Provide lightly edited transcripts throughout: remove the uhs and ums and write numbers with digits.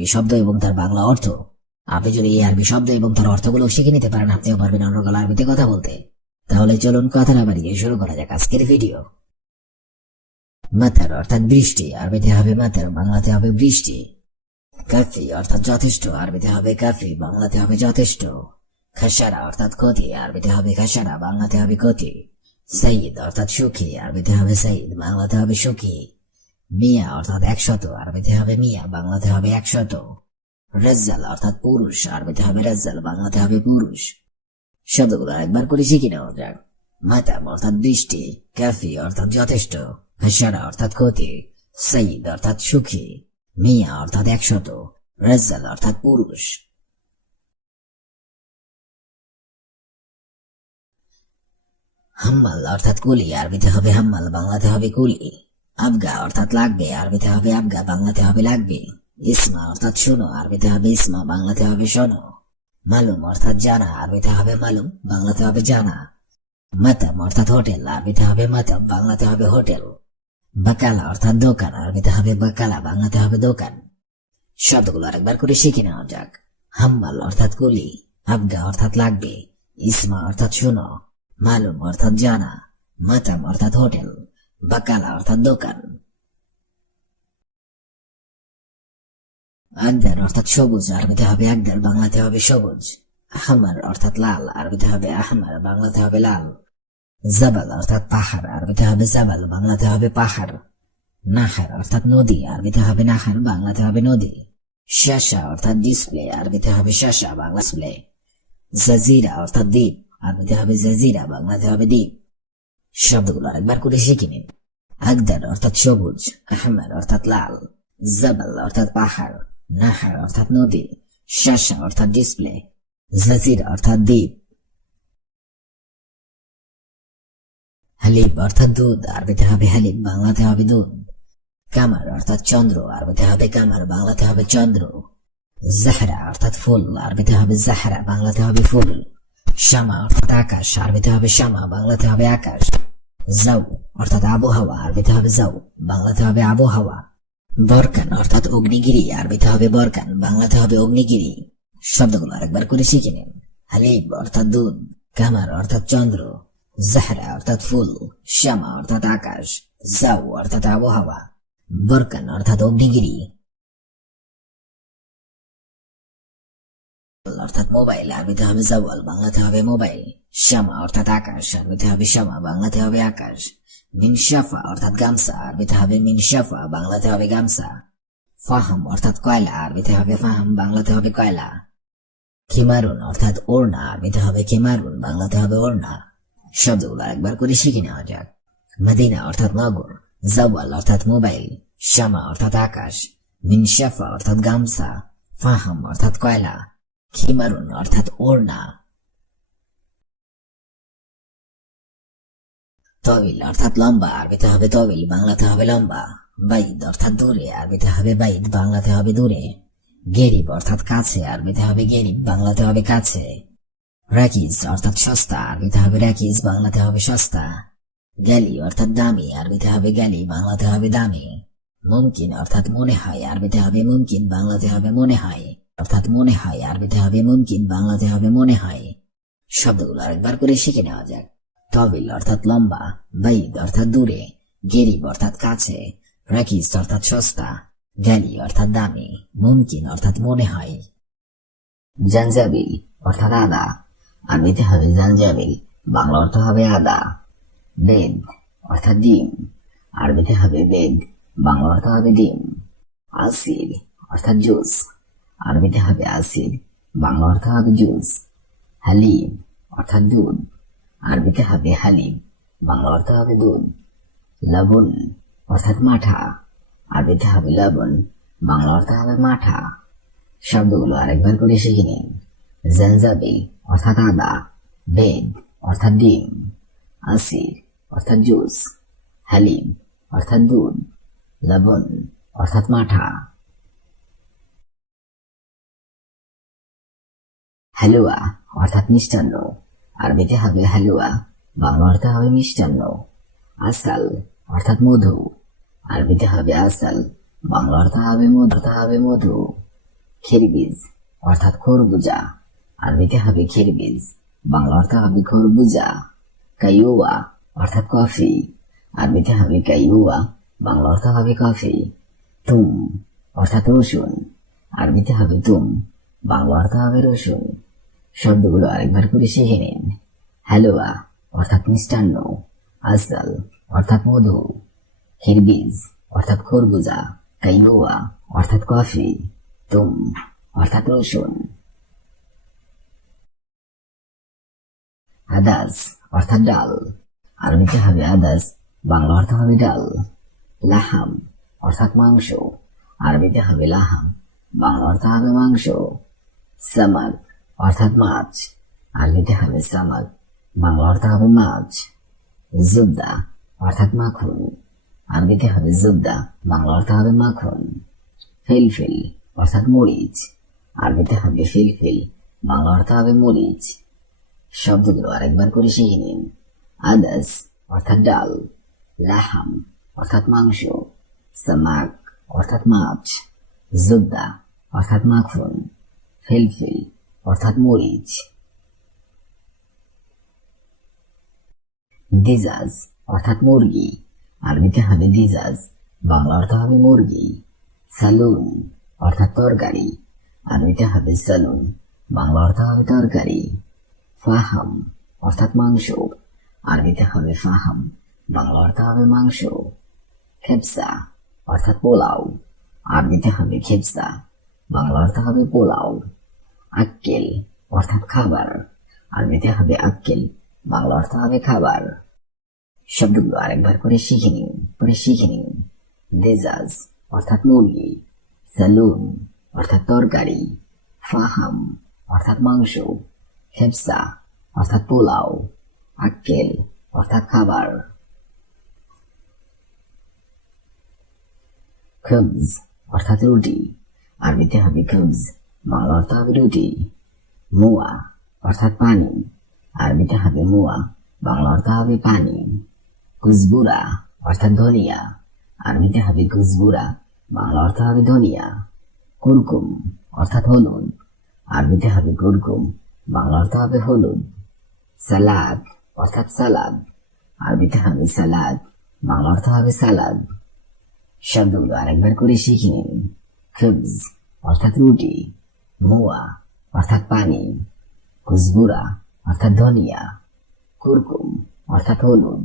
আরবি শব্দ এবং তার বাংলা অর্থ। আপনি যদি এই আরবি শব্দ এবং তার অর্থগুলো শিখে নিতে পারেন, আপনিও পারবেন অনর্গল আরবিতে কথা বলতে। তাহলে চলুন কথা না বাড়িয়ে শুরু করা যাক আজকের ভিডিও। মাতার অর্থাৎ বৃষ্টি, আরবিতে হবে মাতার, বাংলাতে হবে বৃষ্টি। কাফি অর্থাৎ যথেষ্ট, আরবিতে হবে কাফি, বাংলাতে হবে যথেষ্ট। খাসারা অর্থাৎ ক্ষতি, আরবিতে হবে খাসারা, বাংলাতে হবে ক্ষতি। সাইদ অর্থাৎ সুখী, আরবিতে হবে সাইদ, বাংলাতে হবে সুখী। মিয়া অর্থাৎ 100, আরবিতে হবে মিয়া, বাংলাতে হবে 100। রাজ্জাল অর্থাৎ পুরুষ, আরবিতে হবে রাজ্জাল, বাংলাতে হবে পুরুষ। শব্দগুলো একবার করে শিখে নেওয়া যাক। মাতাম অর্থাৎ বৃষ্টি, কাফি অর্থাৎ যথেষ্ট, হাসারা অর্থাৎ ক্ষতি, সাইদ অর্থাৎ সুখী, মিয়া অর্থাৎ 100, রাজ্জাল অর্থাৎ পুরুষ। হাম্মাল অর্থাৎ কুলি, আরবিতে হবে হাম্মাল, বাংলাতে হবে কুলি। আবগা অর্থাৎ লাগবে, আরবিতে হবে আবগা, বাংলাতে হবে লাগবে। ইসমা অর্থাৎ শুনো, আরবিতে হবে ইসমা, বাংলাতে হবে শোনো। মালুম অর্থাৎ জানা, আরবিতে হবে মালুম, বাংলাতে হবে জানা। মাতাম অর্থাৎ হোটেল, আরবিতে হবে মাতাম, বাংলাতে হবে হোটেল। বাকালা অর্থাৎ দোকান, আরবিতে হবে বাকালা, বাংলাতে হবে দোকান। শব্দগুলো আরেকবার করে শিখে নেওয়া যাক। হাম্মাল অর্থাৎ কুলি, আবগা অর্থাৎ লাগবে, ইসমা অর্থাৎ শুনো, মালুম অর্থাৎ জানা, মাতাম অর্থাৎ হোটেল, বাকালা অর্থাৎ দোকান। আকদার অর্থাৎ সবুজ, আরবিতে হবে আকদার, বাংলাতে হবে সবুজ। আহমার অর্থাৎ লাল, আরবিতে হবে আহমার, বাংলাতে হবে লাল। জাবাল অর্থাৎ পাহাড়, আরবিতে হবে জাবাল, বাংলাতে হবে পাহাড়। নাহার অর্থাৎ নদী, আরবিতে হবে নাহার, বাংলাতে হবে নদী। শাসা অর্থাৎ ডিসপ্লে, আরবিতে হবে শাসা, বাংলা ডিসপ্লে। জাজিরা অর্থাৎ দ্বীপ, আরবিতে হবে জাজিরা, বাংলাতে হবে দ্বীপ। শব্দগুলো আরেকবার করে শিখে নিন। আকদার অর্থাৎ সবুজ, আহমার অর্থাৎ লাল, জাবাল অর্থাৎ পাহাড়, নাহার অর্থাৎ নদী, শাসা অর্থাৎ ডিসপ্লে, জাজিরা অর্থাৎ দ্বীপ। হালিব অর্থাৎ দুধ, আরবিতে হবে হালিব, বাংলাতে হবে দুধ। কামার অর্থাৎ চন্দ্র, আরবিতে হবে কামার, বাংলাতে হবে চন্দ্র। জাহরা অর্থাৎ ফুল, আরবিতে হবে জাহরা, বাংলাতে হবে ফুল। শামা অর্থাৎ আকাশ, আরবিতে হবে শামা, বাংলাতে হবে আকাশ। জাউ অর্থাৎ আবহাওয়া, আরবিতে হবে জাউ, বাংলাতে হবে আবহাওয়া। বরকান অর্থাৎ অগ্নিগিরি, আরবিতে হবে বরকান, বাংলাতে হবে অগ্নিগিরি। শব্দগুলো আরেকবার করে শিখে নিন। হালিব অর্থাৎ দুধ, কামার অর্থাৎ চন্দ্র, জাহরা অর্থাৎ ফুল, শামা অর্থাৎ আকাশ, জাউ অর্থাৎ আবহাওয়া, বরকান অর্থাৎ অগ্নিগিরি। অর্থাৎ মোবাইল, আরবিতে হবে জাওয়াল, বাংলাতে হবে মোবাইল। শামা অর্থাৎ আকাশ, আরবিতে হবে শামা, বাংলাতে হবে আকাশ। মিনশাফা অর্থাৎ গামছা, আরবিতে হবে মিনশাফা, বাংলাতে হবে গামছা। ফাহাম অর্থাৎ কয়লা, আরবিতে হবে ফাহাম, বাংলাতে হবে কয়লা। খিমারুন অর্থাৎ ওড়না, আরবিতে হবে খিমারুন, বাংলাতে হবে ওড়না। শব্দগুলো একবার করে শিখে নেওয়া যাক। মদিনা অর্থাৎ নগর, জাওয়াল অর্থাৎ মোবাইল, শামা অর্থাৎ আকাশ, মিনশাফা অর্থাৎ গামছা, ফাহাম অর্থাৎ কয়লা, খিমারুন অর্থাৎ ওড়না। তবিল অর্থাৎ লম্বা, আরবিতে হবে তবিল, বাংলাতে হবে লম্বা। বাইদ অর্থাৎ দূরে, আরবিতে হবে বাইদ, বাংলাতে হবে দূরে। গেরিব অর্থাৎ কাছে, আরবিতে হবে গেরিব, বাংলাতে হবে কাছে। রাকিজ অর্থাৎ সস্তা, আরবিতে হবে রাকিজ, বাংলাতে হবে সস্তা। গ্যালি অর্থাৎ দামি, আরবিতে হবে গ্যালি, বাংলাতে হবে দামি। মুমকিন অর্থাৎ মনে হয়, আরবিতে হবে মুমকিন, বাংলাতে হবে মনে হয়। অর্থাৎ মনে হয়, আরবিতে হবে মুমকিন, বাংলাতে হবে মনে হয়। শব্দগুলো আরেকবার করে শিখে নেওয়া যাক। তবিল অর্থাৎ লম্বা, বাইদ অর্থাৎ দূরে, গেরিব অর্থাৎ কাছে, রাকিজ অর্থাৎ সস্তা, গ্যালি অর্থাৎ দামি, মুমকিন অর্থাৎ মনে হয়। জানজাবিল অর্থাৎ আদা, আরবিতে হবে জানজাবিল, বাংলা অর্থ হবে আদা। বেদ অর্থাৎ ডিম, আরবিতে হবে বেদ, বাংলা অর্থ হবে ডিম। আসির অর্থাৎ জুস, আরবিতে হবে আসির, বাংলা অর্থ হবে জুস। হালিব অর্থাৎ দুধ, আরবিতে হবে হালিব, বাংলা অর্থ হবে দুধ। লবণ অর্থাৎ মাঠা, আরবিতে হবে লবণ, বাংলা অর্থ হবে মাঠা। শব্দগুলো আরেকবার করে শিখে নিন। জানজাবিল অর্থাৎ আদা, বেদ অর্থাৎ ডিম, আসির অর্থাৎ জুস, হালিব অর্থাৎ দুধ, লবণ অর্থাৎ মাঠা। হালুয়া অর্থাৎ মিষ্টান্ন, আরবিতে হবে হালুয়া, বাংলা অর্থ হবে মিষ্টান্ন। আসাল অর্থাৎ মধু, আরবিতে হবে আসাল, বাংলা অর্থ হবে মধু। খিরবিজ অর্থাৎ খরবুজা, আরবিতে হবে খিরবিজ, বাংলা অর্থ হবে খরবুজা। কাইয়ুয়া অর্থাৎ কফি, আরবিতে হবে কাইয়ুয়া, বাংলা অর্থ হবে কফি। তুম অর্থাৎ রসুন, আরবিতে হবে তুম, বাংলা অর্থ হবে রসুন। শব্দগুলো আরেকবার করে শিখে নিন। হালুয়া অর্থাৎ মিষ্টান্ন, আসাল অর্থাৎ মধু, খিরবিজ অর্থাৎ খরবুজা, কাইয়ুয়া অর্থাৎ কফি, তুম অর্থাৎ রসুন। আদাস অর্থাৎ ডাল, আরবিতে হবে আদাস, বাংলা অর্থ হবে ডাল। লাহাম অর্থাৎ মাংস, আরবিতে হবে লাহাম, বাংলা অর্থ হবে মাংস। সামাক অর্থাৎ মাছ, আরবিতে হবে সামাক, বাংলা অর্থ হবে মাছ। জুবদা অর্থাৎ মাখন, আরবিতে হবে জুবদা, বাংলা অর্থ হবে মাখন। ফিলফিল অর্থাৎ মরিচ, আরবিতে হবে ফিলফিল, বাংলা অর্থ হবে মরিচ। শব্দগুলো আরেকবার করে শিখে নিন। আদাস অর্থাৎ ডাল, লাহাম অর্থাৎ মাংস, সামাক অর্থাৎ মাছ, জুবদা অর্থাৎ মাখন, ফিলফিল অর্থাৎ মরিচ। দিজাজ অর্থাৎ মুরগি, আরবিতে হবে দিজাজ, বাংলা অর্থ হবে মুরগি। সালুন অর্থাৎ তরকারি, আরবিতে হবে সালুন, বাংলা অর্থ হবে তরকারি। ফাহাম অর্থাৎ মাংস, আরবিতে হবে ফাহাম, বাংলা অর্থ হবে মাংস। খেপসা অর্থাৎ পোলাও, আরবিতে হবে খেপসা, বাংলা অর্থ হবে পোলাও। আক্কেল অর্থাৎ খাবার, আরবিতে হবে আক্কেল, বাংলা অর্থ হবে খাবার। শব্দগুলো আরেকবার করে শিখে নিন। দেজাজ অর্থাৎ মুরগি, সালুন অর্থাৎ তরকারি, ফাহাম অর্থাৎ মাংস, খেপসা অর্থাৎ পোলাও, আক্কেল অর্থাৎ খাবার। খুবজ অর্থাৎ রুটি, আরবিতে হবে খুবজ, বাংলা অর্থ হবে রুটি। মুয়া অর্থাৎ পানি, আরবিতে হবে মুয়া, বাংলা অর্থ হবে পানি। কুজবুরা অর্থাৎ ধনিয়া, আরবিতে হবে কুজবুরা, বাংলা অর্থ হবে ধনিয়া। কুরকুম অর্থাৎ হলুদ, আরবিতে হবে কুরকুম, বাংলা অর্থ হবে হলুদ। সালাদ অর্থাৎ সালাদ, আরবিতে হবে সালাদ, বাংলা অর্থ হবে সালাদ। শব্দগুলো আরেকবার করে শিখে নিন। খুবজ অর্থাৎ রুটি, মুয়া অর্থাৎ পানি, কুজবুরা অর্থাৎ ধনিয়া, কুরকুম অর্থাৎ হলুদ,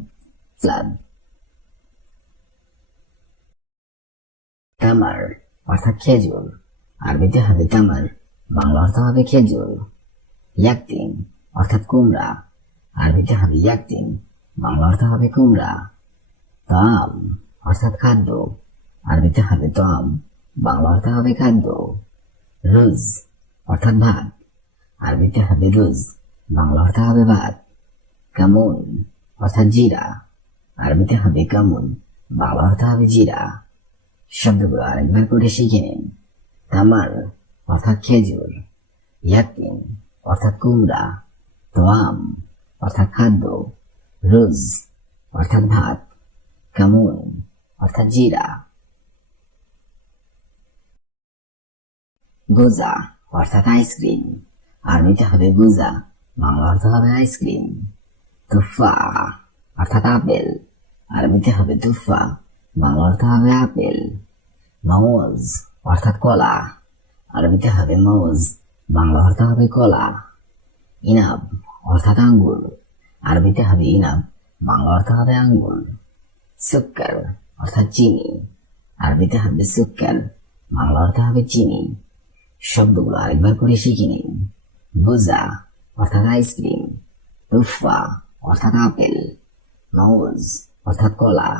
সালাদ। তামার অর্থাৎ খেজুর, আরবিতে হবে তামার, বাংলা অর্থ হবে খেজুর। ইয়াকতিন অর্থাৎ কুমড়া, আরবিতে হবে ইয়াকতিন, বাংলা অর্থ হবে কুমড়া। তাম অর্থাৎ খাদ্য, আরবিতে হবে তাম, বাংলা অর্থ হবে খাদ্য। রুজ অর্থাৎ ভাত, আরবিতে হবে রুজ, বাংলা অর্থ হবে ভাত। কামুন অর্থাৎ জিরা, আরবিতে হবে কামুন, বাংলা অর্থ হবে জিরা। শব্দগুলো আরেকবার করে শিখে নিন। তামার অর্থাৎ খেজুর, ইয়াকিন অর্থাৎ কুমড়া, তোয়াম অর্থাৎ খাদ্য, রুজ অর্থাৎ ভাত, কামুন অর্থাৎ জিরা। গোজা অর্থাৎ আইসক্রিম, আরবিতে হবে গুজা, বাংলা অর্থ হবে আইসক্রিম। তুফা অর্থাৎ আপেল, আরবিতে হবে তুফা, বাংলা অর্থ হবে আপেল। মৌজ অর্থাৎ কলা, আরবিতে হবে মৌজ, বাংলা অর্থ হবে কলা। ইনাব অর্থাৎ আঙ্গুর, আরবিতে হবে ইনাব, বাংলা অর্থ হবে আঙ্গুর। সুক্কার অর্থাৎ চিনি, আরবিতে হবে সুক্কার, বাংলা অর্থ হবে চিনি। শব্দগুলো আরেকবার করে শিখে নিন। গুজা অর্থাৎ আইসক্রিম, তুফা অর্থাৎ আপেল, মৌজ অর্থাৎ কলা,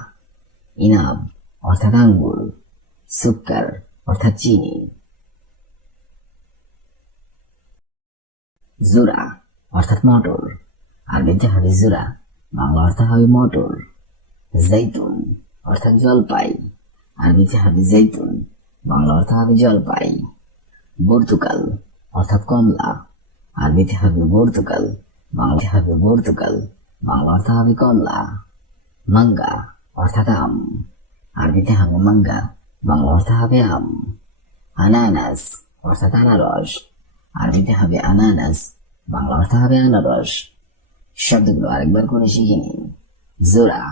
ইনাব অর্থাৎ আঙ্গুর, সুক্কার অর্থাৎ চিনি। জুরা অর্থাৎ মটর, আরবিতে হবে জুরা, বাংলা অর্থ হবে মটর। জৈতুন অর্থাৎ জলপাই, আরবিতে হবে জৈতুন, বাংলা অর্থ হবে জলপাই। বর্তুকাল অর্থাৎ কমলা, আরবিতে হবে বর্তুকাল, বাংলাতে হবে বর্তুকাল, বাংলা অর্থ হবে কমলা। মাঙ্গা অর্থাৎ আম, আরবিতে হবে মাঙ্গা, বাংলা অর্থ হবে আম। আনানাস অর্থাৎ আনারস, আরবিতে হবে আনানাস, বাংলা অর্থ হবে আনারস। শব্দগুলো আরেকবার করে শিখে নিন। জোড়া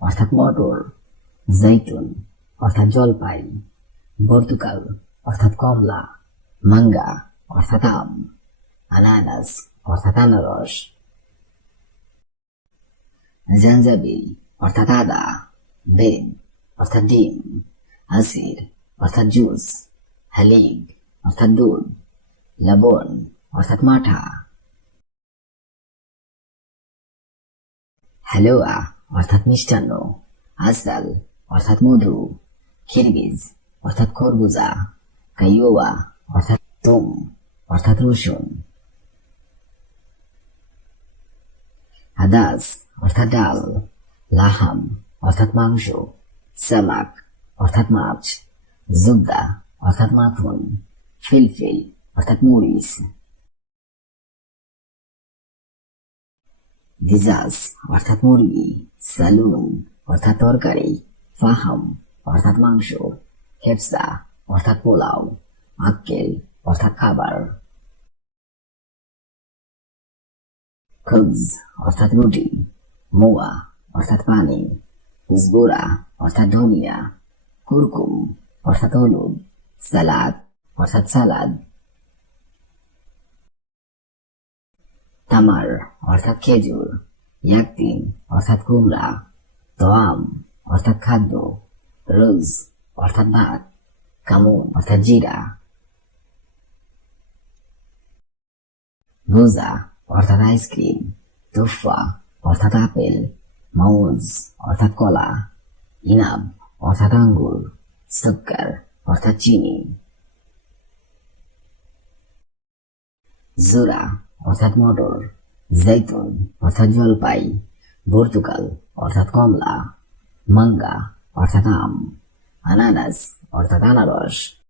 অর্থাৎ মটর, জৈতুন অর্থাৎ জলপাই, পর্তুগাল অর্থাৎ কমলা, মাঙ্গা অর্থাৎ আম, আনানাস অর্থাৎ আনারস। জাঞ্জাবিল অর্থাৎ আদা, বেদ অর্থাৎ ডিম, আসির অর্থাৎ জুস, হালিব অর্থাৎ দুধ, লবণ অর্থাৎ মাঠা, হালুয়া অর্থাৎ মিষ্টান্ন, আসাল অর্থাৎ মধু, খিরবিজ অর্থাৎ খরবুজা, কাইয়ুয়া অর্থাৎ তুম অর্থাৎ রসুন, হাদাস অর্থাৎ ডাল, লাহাম অর্থাৎ মাংস, সামাক অর্থাৎ মাছ, জুবদা অর্থাৎ মাখন, ফিলফিল অর্থাৎ মরিচ, দিজাস অর্থাৎ মুরগি, সালুন অর্থাৎ তরকারি, ফাহাম অর্থাৎ মাংস, খেপসা অর্থাৎ পোলাও, আক্কেল অর্থাৎ খাবার, খুবজ অর্থাৎ রুটি, মোয়া অর্থাৎ পানি, উজবুরা অর্থাৎ ধনিয়া, কুরকুম অর্থাৎ হলুদ, সালাদ অর্থাৎ সালাদ, তামার অর্থাৎ খেজুর, ইয়াকতিন অর্থাৎ কুমড়া, তোয়াম অর্থাৎ খাদ্য, রুজ অর্থাৎ ভাত, কামুন অর্থাৎ জিরা, রোজা অর্থাৎ আইসক্রিম, তুফা অর্থাৎ আপেল, মাউজ অর্থাৎ কলা, ইনাব অর্থাৎ আঙ্গুর, সুক্কার অর্থাৎ চিনি, জুরা অর্থাৎ মটর, জৈতুন অর্থাৎ জলপাই, পর্তুগাল অর্থাৎ কমলা, মাঙ্গা অর্থাৎ আম, আনানাস অর্থাৎ আনারস।